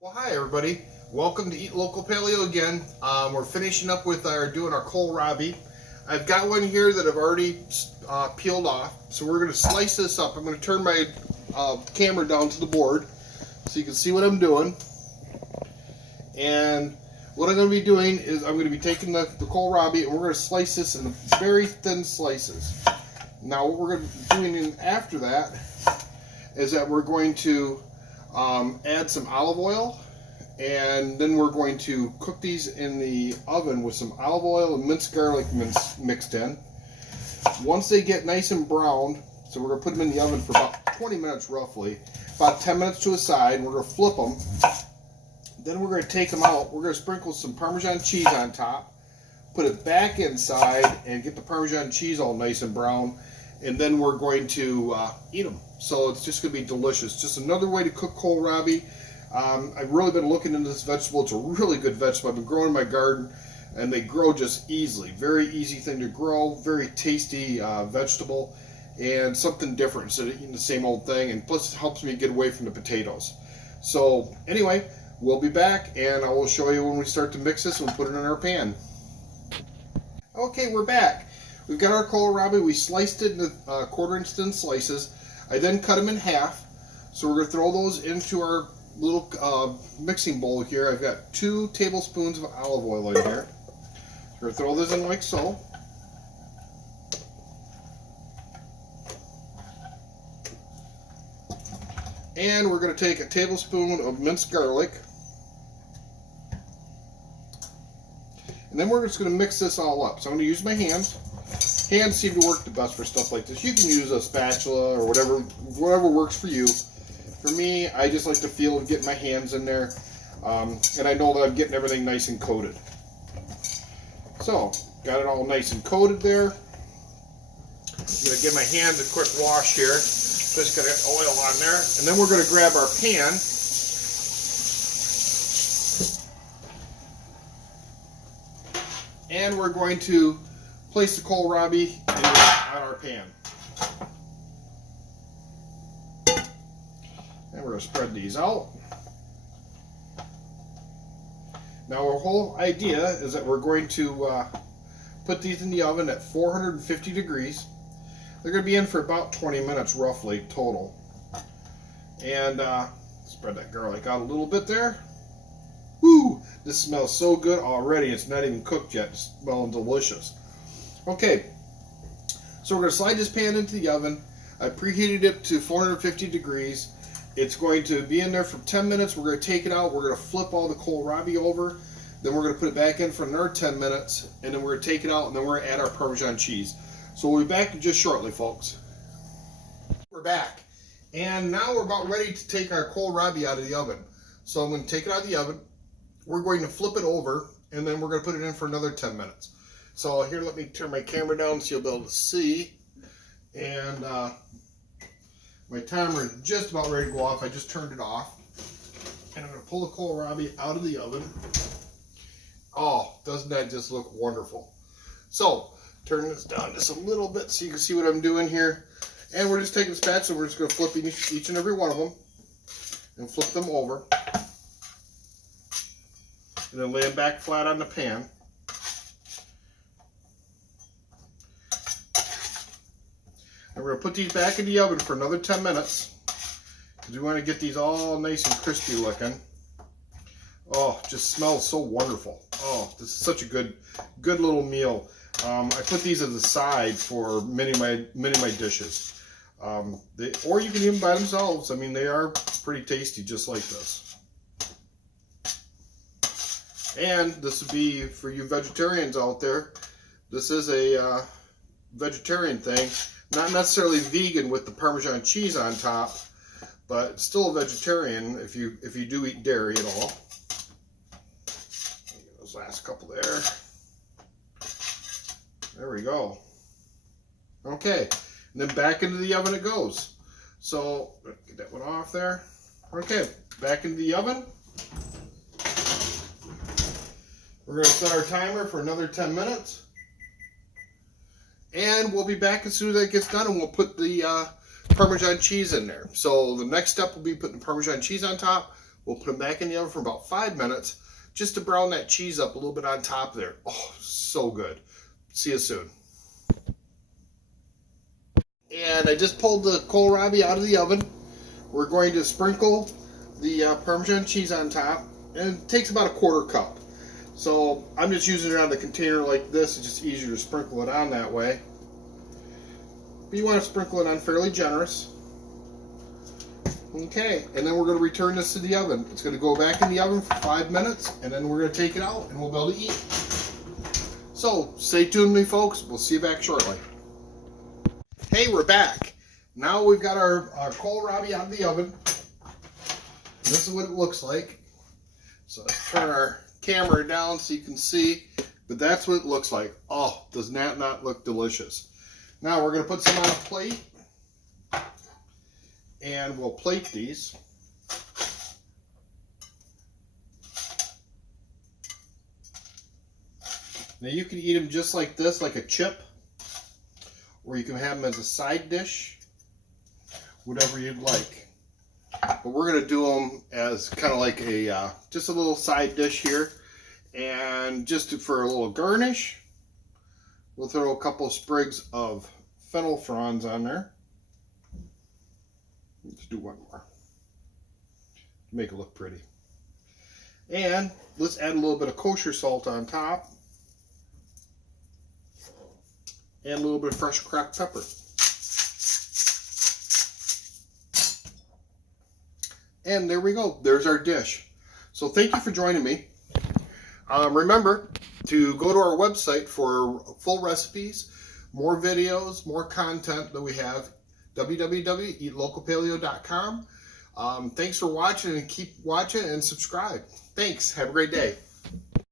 Well, hi everybody. Welcome to Eat Local Paleo again. We're finishing up with doing our kohlrabi. I've got one here that I've already peeled off, so we're going to slice this up. I'm going to turn my camera down to the board so you can see what I'm doing. And what I'm going to be doing is I'm going to be taking the kohlrabi and we're going to slice this in very thin slices. Now what we're going to be doing after that is that we're going to add some olive oil, and then we're going to cook these in the oven with some olive oil and minced garlic mixed in. Once they get nice and browned, so we're going to put them in the oven for about 20 minutes roughly, about 10 minutes to a side. We're going to flip them. Then we're going to take them out. We're going to sprinkle some Parmesan cheese on top, put it back inside, and get the Parmesan cheese all nice and brown. And then we're going to eat them. So it's just going to be delicious. Just another way to cook kohlrabi. I've really been looking into this vegetable. It's a really good vegetable. I've been growing in my garden, and they grow just easily. Very easy thing to grow. Very tasty vegetable, and something different instead of eating the same old thing. And plus, it helps me get away from the potatoes. So anyway, we'll be back, and I will show you when we start to mix this and put it in our pan. Okay, we're back. We've got our kohlrabi. We sliced it into quarter-inch thin slices. I then cut them in half. So we're going to throw those into our little mixing bowl here. I've got 2 tablespoons of olive oil in here. We're going to throw this in like so. And we're going to take a tablespoon of minced garlic. And then we're just going to mix this all up. So I'm going to use my hands. Hands seem to work the best for stuff like this. You can use a spatula or whatever works for you. For me, I just like to feel of getting my hands in there, and I know that I'm getting everything nice and coated. So, got it all nice and coated there. I'm going to give my hands a quick wash here. Just got oil on there, and then we're going to grab our pan. And we're going to place the kohlrabi on our pan. And we're going to spread these out. Now our whole idea is that we're going to put these in the oven at 450 degrees. They're going to be in for about 20 minutes roughly total. And spread that garlic out a little bit there. Woo! This smells so good already. It's not even cooked yet. It's smelling delicious. Okay, so we're going to slide this pan into the oven. I preheated it to 450 degrees. It's going to be in there for 10 minutes. We're going to take it out. We're going to flip all the kohlrabi over. Then we're going to put it back in for another 10 minutes. And then we're going to take it out, and then we're going to add our Parmesan cheese. So we'll be back just shortly, folks. We're back. And now we're about ready to take our kohlrabi out of the oven. So I'm going to take it out of the oven. We're going to flip it over, and then we're going to put it in for another 10 minutes. So here, let me turn my camera down so you'll be able to see. And my timer is just about ready to go off. I just turned it off. And I'm going to pull the kohlrabi out of the oven. Oh, doesn't that just look wonderful? So, turn this down just a little bit so you can see what I'm doing here. And we're just taking a spatula. We're just going to flip each and every one of them. And flip them over. And then lay them back flat on the pan. And we're going to put these back in the oven for another 10 minutes. Because we want to get these all nice and crispy looking. Oh, just smells so wonderful. Oh, this is such a good little meal. I put these as a side for many of my dishes. Or you can eat them by themselves. I mean, they are pretty tasty just like this. And this would be, for you vegetarians out there, this is a vegetarian thing. Not necessarily vegan with the Parmesan cheese on top, but still a vegetarian if you do eat dairy at all. Get those last couple there. There we go. Okay, and then back into the oven it goes. So get that one off there. Okay, back into the oven. We're going to set our timer for another 10 minutes. And we'll be back as soon as it gets done, and we'll put the Parmesan cheese in there. So the next step will be putting the Parmesan cheese on top. We'll put them back in the oven for about 5 minutes just to brown that cheese up a little bit on top there. Oh, so good. See you soon. And I just pulled the kohlrabi out of the oven. We're going to sprinkle the Parmesan cheese on top, and it takes about a 1/4 cup. So I'm just using it on the container like this. It's just easier to sprinkle it on that way. But you want to sprinkle it on fairly generous. Okay, and then we're going to return this to the oven. It's going to go back in the oven for 5 minutes, and then we're going to take it out and we'll be able to eat. So stay tuned with me, folks. We'll see you back shortly. Hey, we're back. Now we've got our kohlrabi out of the oven. And this is what it looks like. So let's turn our camera down so you can see. But that's what it looks like. Oh, does that not look delicious? Now we're going to put some on a plate. And we'll plate these. Now you can eat them just like this, like a chip. Or you can have them as a side dish. Whatever you'd like. But we're going to do them as kind of like a, just a little side dish here. And just for a little garnish, we'll throw a couple of sprigs of fennel fronds on there. Let's do one more to make it look pretty. And let's add a little bit of kosher salt on top. And a little bit of fresh cracked pepper. And there we go. There's our dish. So thank you for joining me. Remember to go to our website for full recipes, more videos, more content that we have. www.eatlocalpaleo.com. Thanks for watching, and keep watching and subscribe. Thanks. Have a great day.